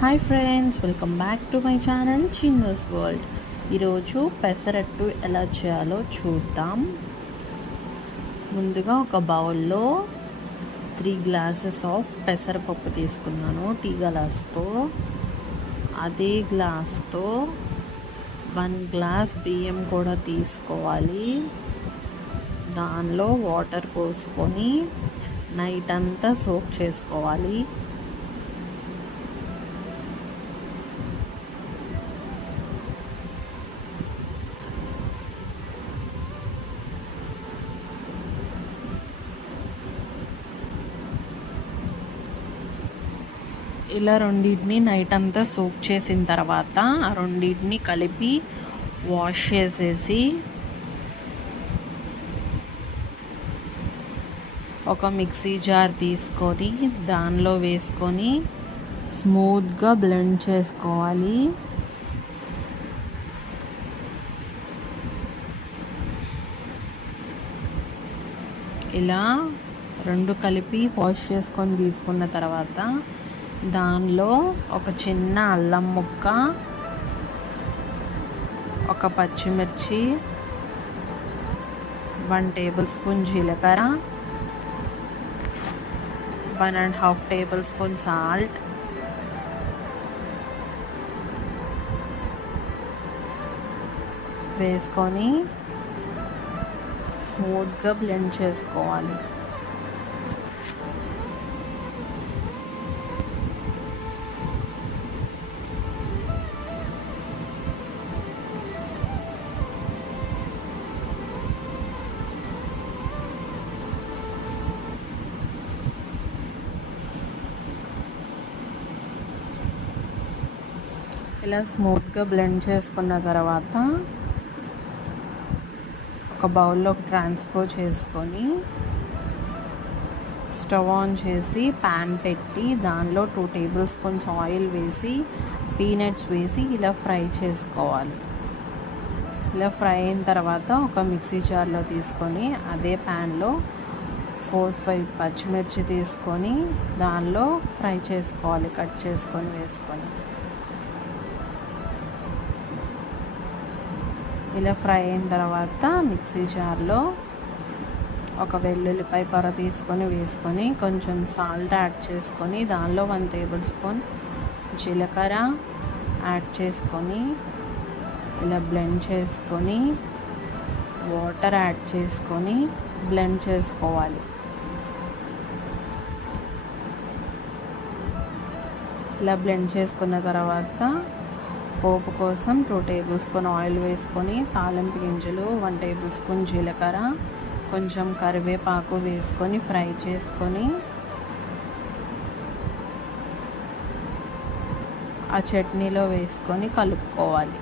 Hi friends, welcome back to my channel Chinnu's world. ఈరోజు పెసరట్టు ఎలా చేయాలో చూద్దాం. ముందుగా ఒక బౌల్లో 3 గ్లాసెస్ ఆఫ్ పెసరపప్పు తీసుకున్నాను టీ గ్లాస్తో. అదే గ్లాస్తో 1 గ్లాస్ బియ్యం కూడా తీసుకోవాలి. దానిలో వాటర్ పోసుకొని నైట్ అంతా సోక్ చేసుకోవాలి. ఇలా రెండింటిని నైట్ అంతా సోక్ చేసిన తర్వాత ఆ రెండింటిని కలిపి వాష్ చేసేసి ఒక మిక్సీ జార్ తీసుకొని దానిలో వేసుకొని స్మూత్గా బ్లెండ్ చేసుకోవాలి. ఇలా రెండు కలిపి వాష్ చేసుకొని తీసుకున్న తర్వాత దానిలో ఒక చిన్న అల్లం ముక్క, ఒక పచ్చిమిర్చి, 1 టేబుల్ స్పూన్ జీలకర్ర, 1.5 టేబుల్ స్పూన్ సాల్ట్, వేసుకొని స్మూత్గా బ్లెండ్ చేసుకోవాలి. ఇలా స్మూత్గా బ్లెండ్ చేసుకున్న తర్వాత ఒక బౌల్లోకి ట్రాన్స్ఫర్ చేసుకొని స్టవ్ ఆన్ చేసి ప్యాన్ పెట్టి దానిలో 2 టేబుల్ స్పూన్స్ ఆయిల్ వేసి పీనట్స్ వేసి ఇలా ఫ్రై చేసుకోవాలి. ఇలా ఫ్రై అయిన తర్వాత ఒక మిక్సీ జార్లో తీసుకొని అదే ప్యాన్లో 4-5 పచ్చిమిర్చి తీసుకొని దానిలో ఫ్రై చేసుకోవాలి, కట్ చేసుకొని వేసుకొని. ఇలా ఫ్రై అయిన తర్వాత మిక్సీ జార్లో ఒక వెల్లుల్లిపాయ పొర తీసుకొని వేసుకొని కొంచెం సాల్ట్ యాడ్ చేసుకొని దానిలో 1 టేబుల్ స్పూన్ జీలకర్ర యాడ్ చేసుకొని ఇలా బ్లెండ్ చేసుకొని వాటర్ యాడ్ చేసుకొని బ్లెండ్ చేసుకోవాలి. ఇలా బ్లెండ్ చేసుకున్న తర్వాత పోపు కోసం 2 టేబుల్ స్పూన్ ఆయిల్ వేసుకొని తాలింపు గింజలు, 1 టేబుల్ స్పూన్ జీలకర్ర, కొంచెం కరివేపాకు వేసుకొని ఫ్రై చేసుకొని ఆ చట్నీలో వేసుకొని కలుపుకోవాలి.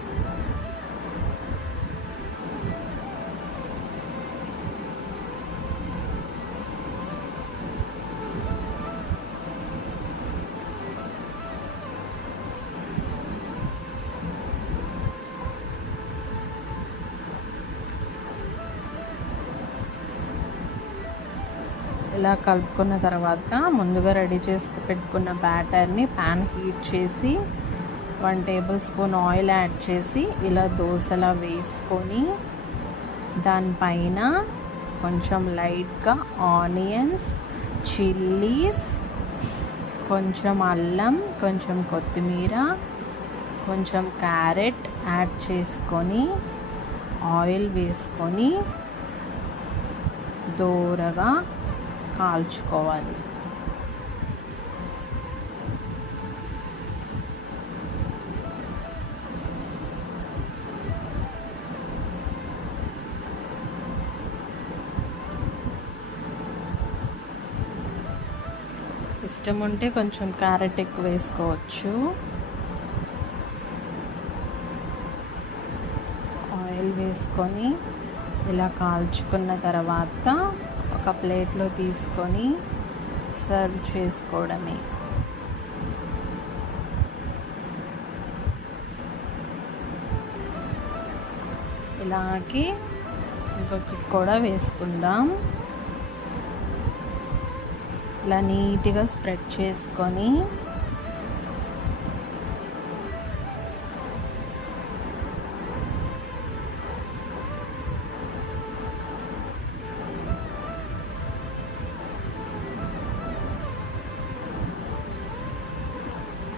ఇలా కలుపుకున్న తర్వాత ముందుగా రెడీ చేసి పెట్టుకున్న బ్యాటర్ని ప్యాన్ హీట్ చేసి 1 టేబుల్ స్పూన్ ఆయిల్ యాడ్ చేసి ఇలా దోశలా వేసుకొని దానిపైన కొంచెం లైట్గా ఆనియన్స్, చిల్లీస్, కొంచెం అల్లం, కొంచెం కొత్తిమీర, కొంచెం క్యారెట్ యాడ్ చేసుకొని ఆయిల్ వేసుకొని దూరగా కాల్చుకోవాలి. ఇష్టం ఉంటే కొంచెం క్యారెట్ ఎక్కువ వేసుకోవచ్చు. ఆయిల్ వేసుకొని ఇలా కాల్చుకున్న తర్వాత ఒక ప్లేట్లో తీసుకొని సర్వ్ చేసుకోవడమే. ఇలాగే ఇంకొకటి కూడా వేసుకుందాం. ఇలా నీట్గా స్ప్రెడ్ చేసుకొని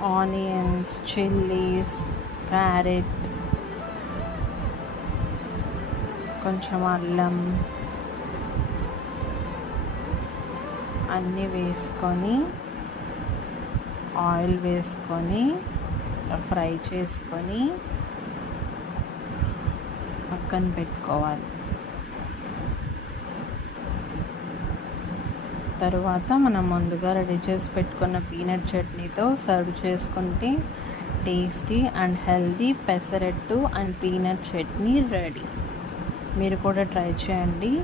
ఆనియన్స్, చిల్లీస్, క్యారెట్, కొంచెం అల్లం అన్నీ వేసుకొని ఆయిల్ వేసుకొని ఫ్రై చేసుకొని పక్కన పెట్టుకోవాలి. తరువాత మనం ముందుగా రెడీ చేసి పెట్టుకున్న పీనట్ చట్నీతో సర్వ్ చేసుకుంటే tasty and healthy pesarattu and peanut chutney ready. మీరు కూడా ట్రై చేయండి.